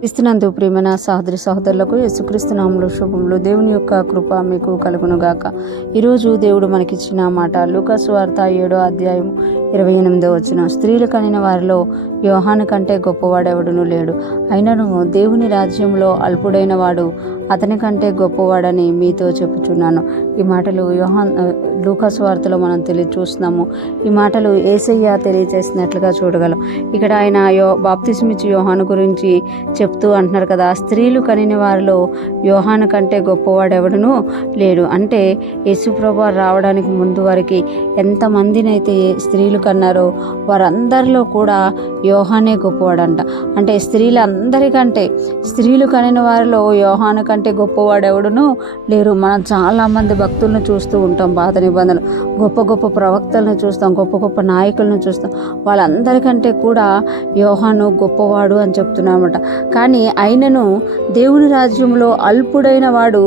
క్రీస్తునందు ప్రియమైన సహోదరి సహోదరులకు యేసుక్రీస్తు నామములో శుభములు. దేవుని యొక్క కృప మీకు కలుగునుగాక. ఈరోజు దేవుడు మనకిచ్చిన మాట లూకా సువార్త 7వ అధ్యాయం 28వ వచనం. స్త్రీలు కనిన వారిలో యోహాను కంటే గొప్పవాడెవడునూ లేడు, అయినను దేవుని రాజ్యంలో అల్పుడైన వాడు అతని కంటే గొప్పవాడని మీతో చెప్పుచున్నాను. ఈ మాటలు లూకా సువార్తలో మనం చూస్తున్నాము. ఈ మాటలు యేసయ్య తెలియజేసినట్లుగా చూడగలం. ఇక్కడ ఆయన బాప్తిస్మిచ్చి యోహాను గురించి చెప్తూ అంటున్నారు కదా, స్త్రీలు కనిన వారిలో యోహాను కంటే గొప్పవాడెవడునూ లేడు. అంటే యేసుప్రభు రావడానికి ముందు వారికి ఎంతమందినైతే స్త్రీలు కన్నారో వారందరిలో కూడా యోహానే గొప్పవాడంట. అంటే స్త్రీలందరికంటే స్త్రీలు కనిన వారిలో యోహాను కంటే గొప్పవాడెవడునూ లేరు. మనం చాలా మంది భక్తులను చూస్తూ ఉంటాం, పాత నిబంధనలు గొప్ప గొప్ప ప్రవక్తలను చూస్తాం, గొప్ప గొప్ప నాయకులను చూస్తాం. వాళ్ళందరికంటే కూడా యోహాను గొప్పవాడు అని చెప్తున్నామట. కానీ ఆయనను దేవుని రాజ్యంలో అల్పుడైన వాడు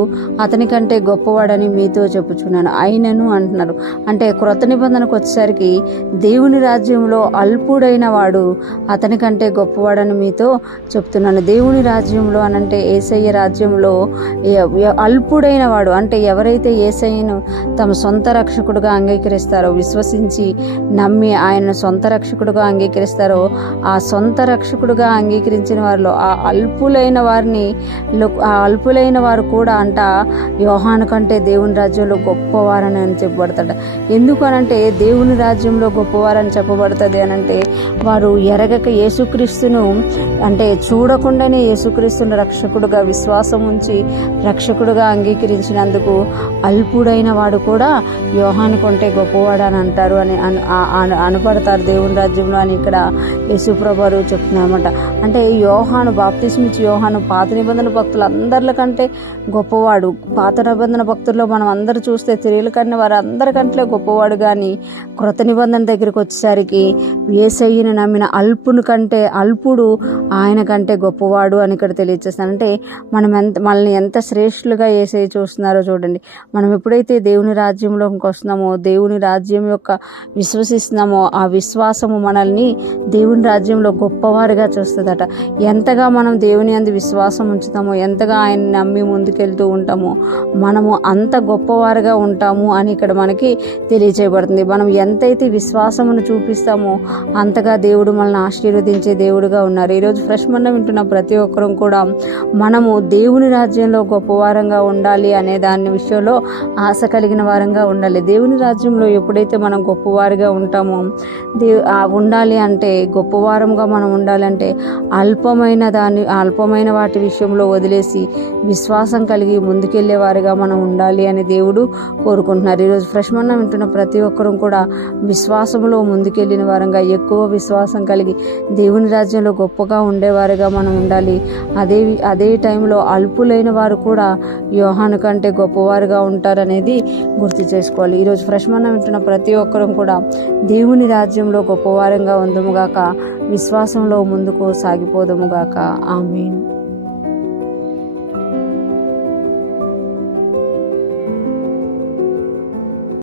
అతని కంటే గొప్పవాడని మీతో చెప్పుచున్నాను. ఆయనను అంటున్నారు. అంటే క్రొత్త నిబంధనకు వచ్చేసరికి దేవుని రాజ్యంలో అల్పుడైన వాడు అతని కంటే గొప్పవాడని మీతో చెప్తున్నాను. దేవుని రాజ్యంలో అనంటే యేసయ్య రాజ్యంలో అల్పుడైన వాడు అంటే ఎవరైతే యేసయ్యను తమ సొంత రక్షకుడుగా అంగీకరిస్తారో, విశ్వసించి నమ్మి ఆయన సొంత రక్షకుడుగా అంగీకరిస్తారో, ఆ సొంత రక్షకుడుగా అంగీకరించిన వారిలో ఆ అల్పులైన వారు కూడా అంట యోహాను కంటే దేవుని రాజ్యంలో గొప్పవారని అని చెప్పబడతాడు. ఎందుకు అనంటే దేవుని రాజ్యంలో గొప్పవారని చెప్పబడుతుంది అనంటే వారు ఎరగక యేసుక్రీస్తును అంటే చూడకుండానే యేసుక్రీస్తును రక్షకుడుగా విశ్వాసం ఉంచి రక్షకుడుగా అంగీకరించినందుకు అల్పుడైన వాడు కూడా యోహాను కంటే గొప్పవాడు అని అంటారు అని అనపడతారు దేవుని రాజ్యంలో అని ఇక్కడ యేసుప్రభువు చెప్తున్నామట. అంటే యోహాను బాప్తిస్మిచ్చి యోహాను పాత నిబంధన భక్తులు అందరికంటే గొప్పవాడు. పాత నిబంధన భక్తుల్లో మనం అందరూ చూస్తే స్త్రీల కన్నా వారు అందరికంటే గొప్పవాడు. కానీ క్రొత్త నిబంధన దగ్గరికి వచ్చేసరికి యేసయ్యను నమ్మిన అల్పుడు ఆయన కంటే గొప్పవాడు అని ఇక్కడ తెలియజేస్తాను. అంటే మనల్ని ఎంత శ్రేష్ఠులుగా యేసయ్య చూస్తున్నారో చూడండి. మనం ఎప్పుడైతే దేవుని రాజ్యంలోకి వస్తున్నామో, దేవుని రాజ్యం యొక్క విశ్వసిస్తున్నామో, ఆ విశ్వాసము మనల్ని దేవుని రాజ్యంలో గొప్పవారుగా చూస్తుందట. ఎంతగా మనం దేవుని అందు విశ్వాసం ఉంచుతామో, ఎంతగా ఆయన నమ్మి ముందుకెళ్తూ ఉంటామో మనము అంత గొప్పవారుగా ఉంటాము అని ఇక్కడ మనకి తెలియజేయబడుతుంది. మనం ఎంతైతే విశ్వాసమును చూపిస్తామో అంతగా దేవుడు మనల్ని ఆశీర్వదించే దేవుడుగా ఉన్నారు. ఈరోజు ఫ్రెష్ మన్నా వింటున్న ప్రతి ఒక్కరూ కూడా మనము దేవుని రాజ్యంలో గొప్పవారంగా ఉండాలి అనే దాని విషయంలో ఆశ కలిగిన వారంగా ఉండాలి. దేవుని రాజ్యంలో ఎప్పుడైతే మనం గొప్పవారిగా ఉంటామో ఉండాలి అంటే గొప్పవారంగా మనం ఉండాలంటే అల్పమైన వాటి విషయంలో వదిలేసి విశ్వాసం కలిగి ముందుకెళ్లే వారిగా మనం ఉండాలి అని దేవుడు కోరుకుంటున్నారు. ఈరోజు ఫ్రెష్ మన్నా వింటున్న ప్రతి ఒక్కరూ కూడా విశ్వాసంలో ముందుకెళ్ళిన వారంగా, ఎక్కువ విశ్వాసం కలిగి దేవుని రాజ్యంలో గొప్పగా ఉండేవారుగా మనం ఉండాలి. అదే టైంలో అల్పులైన వారు కూడా యోహాను కంటే గొప్పవారుగా ఉంటారనేది గుర్తు చేసుకోవాలి. ఈరోజు ఫ్రెష్ మన్నా వింటున్న ప్రతి ఒక్కరూ కూడా దేవుని రాజ్యంలో గొప్పవారంగా ఉందముగాక, విశ్వాసంలో ముందుకు సాగిపోదముగాక. ఆమేన్.